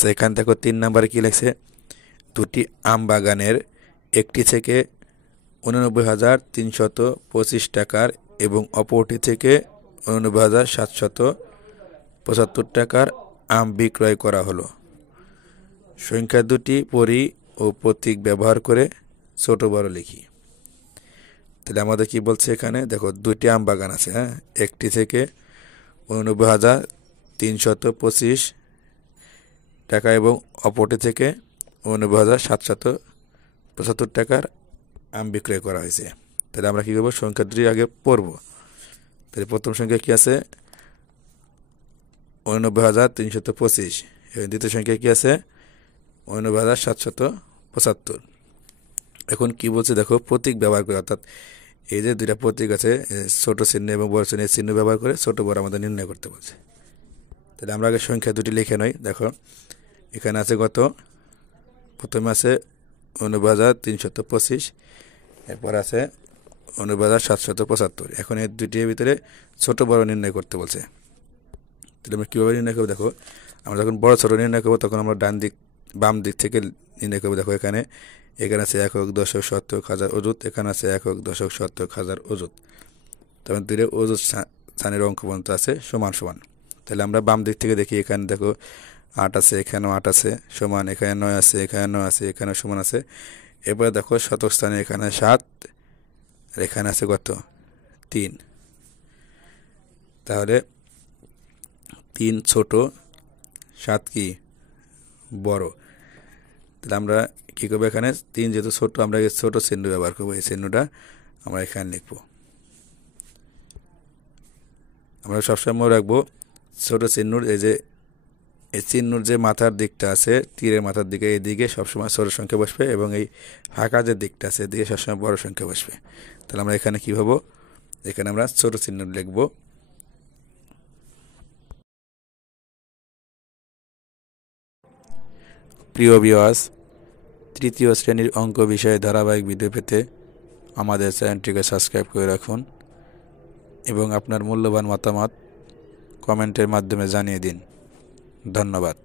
সেখান থেকে 3 নম্বরে কি লেখছে, দুটি আম বাগানের একটি থেকে 89,325 টাকার এবং অপরটি থেকে 89,775 টাকার আম বিক্রয় করা হলো। সংখ্যা দুটি পরি ও প্রতীক ব্যবহার করে ছোট বড় লিখি। তাহলে আমাদের কি বলছে এখানে, দেখো দুইটি আম বাগান আছে, হ্যাঁ, একটি থেকে 89,325 টাকা এবং অপরটি থেকে 89,775 টাকার আম বিক্রয় করা হয়েছে। তাহলে আমরা কী করবো, সংখ্যা দুটি আগে পড়ব। তাহলে প্রথম সংখ্যা কি আছে, 89,325, এবং দ্বিতীয় সংখ্যা কি আছে 89,775। এখন কি বলছে দেখো, প্রতীক ব্যবহার করে, অর্থাৎ এই যে দুইটা প্রতীক আছে, ছোট চিহ্ন এবং বড় চিহ্নের চিহ্ন ব্যবহার করে ছোট বড় আমাদের নির্ণয় করতে বলছে। তাহলে আমরা আগে সংখ্যা দুটি লিখে নই। দেখো এখানে আছে কত, প্রথমে আছে 89,325, এরপর আছে 89,775। এখন এই দুইটির ভিতরে ছোট বড় নির্ণয় করতে বলছে। তাহলে আমরা কীভাবে নির্ণয় করবো, দেখো আমরা যখন বড় ছোট নির্ণয় করবো তখন আমরা বাম দিক থেকে নির্ণয় করবো। দেখো এখানে আছে একক দশক শতক হাজার অযুত, এখানে আছে একক দশক শতক হাজার অযুত। তখন দুইটা অযুত স্থানের অঙ্ক পর্যন্ত আছে সমান সমান। তাহলে আমরা বাম দিক থেকে দেখি, এখানে দেখো 8 আছে, এখানেও 8 আছে সমান, এখানে 9 আছে, এখানে 9 আছে, এখানেও সমান আছে। এরপরে দেখো শতক স্থানে এখানে 7, আর এখানে আছে কত 3। তাহলে 3 ছোট, 7 কি বড়। তাহলে আমরা কী করবো, এখানে 3 যেহেতু ছোট, আমরা এই ছোট চিহ্ন ব্যবহার করবো। এই চিহ্নটা আমরা এখানে লিখবো। আমরা সবসময় রাখবো ছোট চিহ্নর এই চিহ্নর যে মাথার দিকটা আছে, তীরের মাথার দিকে, এই দিকে সবসময় ছোট সংখ্যা বসবে, এবং এই ফাঁকা যে দিকটা আছে এদিকে সবসময় বড় সংখ্যা বসবে। তাহলে আমরা এখানে কী ভাবো, এখানে আমরা ছোট চিহ্ন লিখবো। প্রিয় ভিউয়ার্স, তৃতীয় শ্রেণীর অঙ্ক বিষয়ে ধারাবাহিক ভিডিও পেতে আমাদের চ্যানেলটিকে সাবস্ক্রাইব করে রাখুন এবং আপনার মূল্যবান মতামত কমেন্টের মাধ্যমে জানিয়ে দিন। ধন্যবাদ।